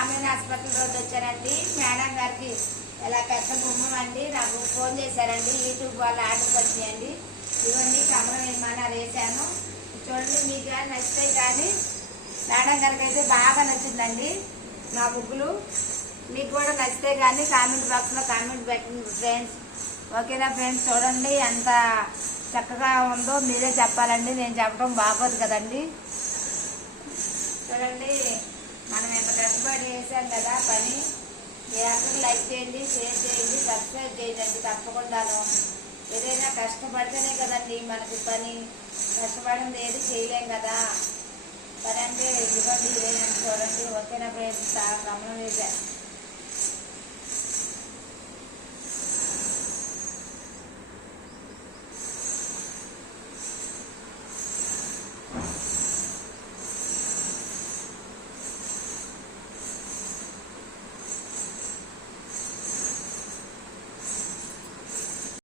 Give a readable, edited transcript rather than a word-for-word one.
Ramayya hospital road వచ్చానండి. Madam గారికి ఇలా పెద్ద గుమ్మం అండి నాకు ఫోన్ చేశారండి. యూట్యూబ్ వాళ్ళు ఆర్డర్ వచ్చినాయండి. ఇవన్నీ కమలం ఏమన్నారు వేసాను. చూడండి మీకు కానీ నచ్చుతాయి. కానీ మేడం గారికి అయితే బాగా నచ్చిందండి నా బుక్కులు. మీకు కూడా నచ్చితే కానీ కామెంట్ బాక్స్లో కామెంట్ పెట్టండి ఫ్రెండ్స్. ఓకేనా ఫ్రెండ్స్? చూడండి ఎంత చక్కగా ఉందో మీరే చెప్పాలండి. నేను చెప్పడం బాగోదు కదండి. చూడండి మనం ఎంత కష్టపడి వేసాం కదా పని. మీ అందరూ లైక్ చేయండి, షేర్ చేయండి, సబ్స్క్రైబ్ చేయండి తప్పకుండాను. ఏదైనా కష్టపడితేనే కదండి మనకి పని. కష్టపడింది ఏది చేయలేం కదా. పని అంటే ఇదిగోండి ఇదేనండి చూడండి. ఓకేనా ఫ్రెండ్స్? గమనం వేసా.